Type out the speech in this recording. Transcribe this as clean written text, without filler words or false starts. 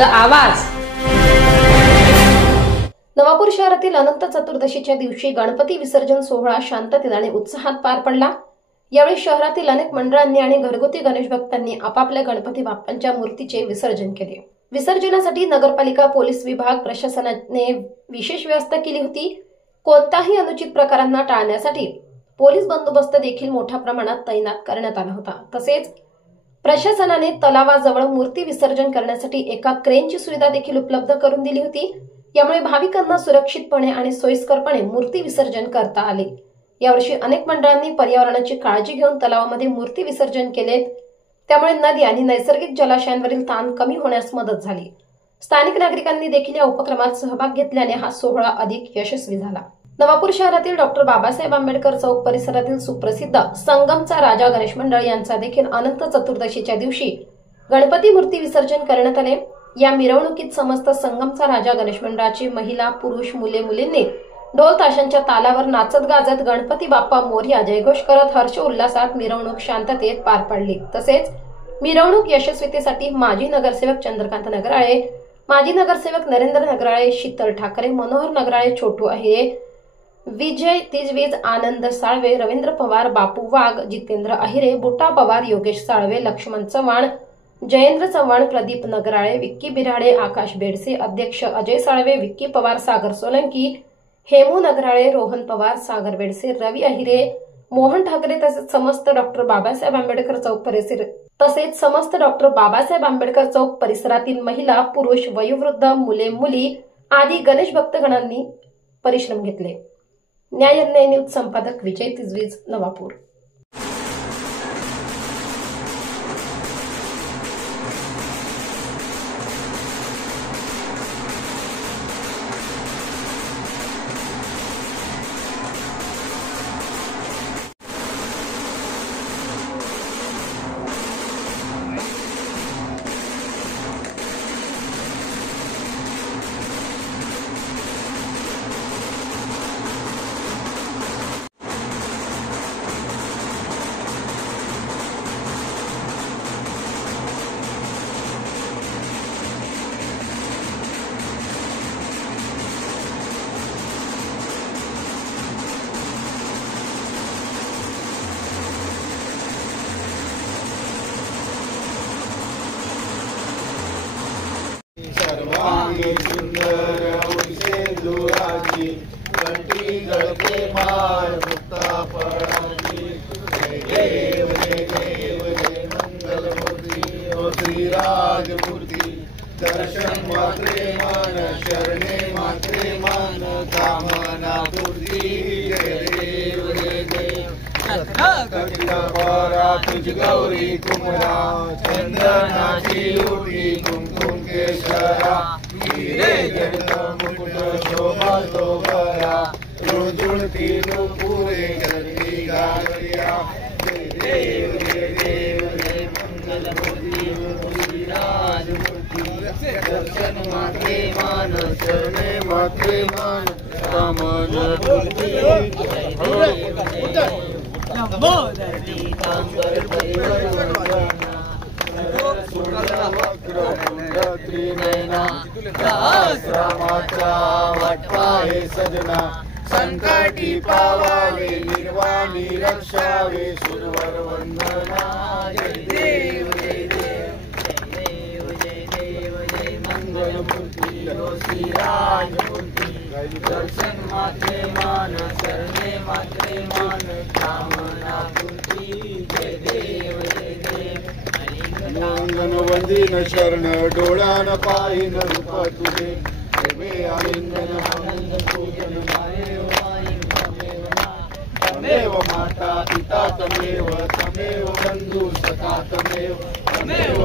विरुद्ध आवाज। नवापूर शहरातील अनंत चतुर्दशीच्या दिवशी गणपती विसर्जन सोहळा शांततेत आणि उत्साहात पार पडला। यावेळी शहरातील अनेक मंडळांनी आणि घरगुती गणेश भक्तांनी आपापल्या गणपती बाप्पांच्या मूर्तीचे विसर्जन केले। विसर्जनासाठी नगरपालिका, पोलीस विभाग, प्रशासनाने विशेष व्यवस्था केली होती। कोणत्याही अनुचित प्रकारांना टाळण्यासाठी पोलीस बंदोबस्त देखील मोठ्या प्रमाणात तैनात करण्यात आला होता। तसेच प्रशासनाने तलावाजवळ मूर्ती विसर्जन करण्यासाठी एका क्रेनची सुविधा देखील उपलब्ध करून दिली होती। यामुळे भाविकांना सुरक्षितपणे आणि सोयीस्करपणे मूर्ती विसर्जन करता आले। यावर्षी अनेक मंडळांनी पर्यावरणाची काळजी घेऊन तलावामध्ये मूर्ती विसर्जन केले, त्यामुळे नदी आणि नैसर्गिक जलाशयांवरील ताण कमी होण्यास मदत झाली। स्थानिक नागरिकांनी देखील या उपक्रमात सहभाग घेतल्याने हा सोहळा अधिक यशस्वी झाला। नवापूर शहरातील डॉक्टर बाबासाहेब आंबेडकर चौक परिसरातील सुप्रसिद्ध संगमचा राजा गणेश मंडळ यांचा देखील अनंत चतुर्दशीच्या दिवशी गणपती मूर्ती विसर्जन करण्यात आले। या मिरवणुकीत समस्त संगमचा राजा गणेश मंडळाचे महिला, पुरुष, मुले-मुलींनी ढोल ताशांच्या तालावर नाचत गाजत गणपती बाप्पा मोरया जयघोष करत हर्ष उल्हासात मिरवणूक शांततेत पार पाडली। तसेच मिरवणूक यशस्वीतेसाठी माजी नगरसेवक चंद्रकांत नगराळे, माजी नगरसेवक नरेंद्र नगराळे, शीतल ठाकरे, मनोहर नगराळे, छोटू अहिरे, विजय तिजवीज, आनंद साळवे, रवींद्र पवार, बापू वाघ, जितेंद्र अहिरे, बुटा पवार, योगेश साळवे, लक्ष्मण चव्हाण, जयेंद्र चव्हाण, प्रदीप नगराळे, विक्की बिराडे, आकाश बेडसे, अध्यक्ष अजय साळवे, विक्की पवार, सागर सोलंकी, हेमू नगराळे, रोहन पवार, सागर बेडसे, रवी अहिरे, मोहन ठाकरे तसेच समस्त डॉक्टर बाबासाहेब आंबेडकर चौक परिसरातील महिला, पुरुष, वयोवृद्ध, मुले, मुली आदी गणेश भक्तगणांनी परिश्रम घेतले। न्याय न्यूज संपादक विजय तिजवीज, नवापूर। सर्वांगी सुंदर उसे दुराची कंठी गळते माळ मुक्ता फळाची। जय देव जय मंगल मूर्ती ओ श्रीराज मूर्ती। दर्शन मात्रे मान शरणे मात्रे मान कामना पूर्ती। जय देव जय कपिला तुझ गौरी कुमरा चंदनाची उठी कुमकुम केशरा। हिरे जड मुकुट शोभा तो बरा जुळजुळती पुरे गर्दी गागरिया। जय देव जय मंगल मूर्ती श्रीराज मूर्ती। दर्शन मात्रे मान शरणे मात्रे मान कामना पूर्ती। वाटवाहे सजना संकटी पावावे निर्वाणी रक्षावे सुरवर वंदना। जय देव जय देव जय देव जय मंगल मूर्ती ओ श्रीराज मूर्ती। दर्शन मात्रे मान शरणे मात्रे मान कामना पूर्ती। जय देव जय देव नांगन वंदीन शरण डोळ्यान पाहिन रूप तुझे। देवे आलिंगन आनंद पूजन तमेव माता पिता तमेव तमेव बंधू सखा तमेव तमेव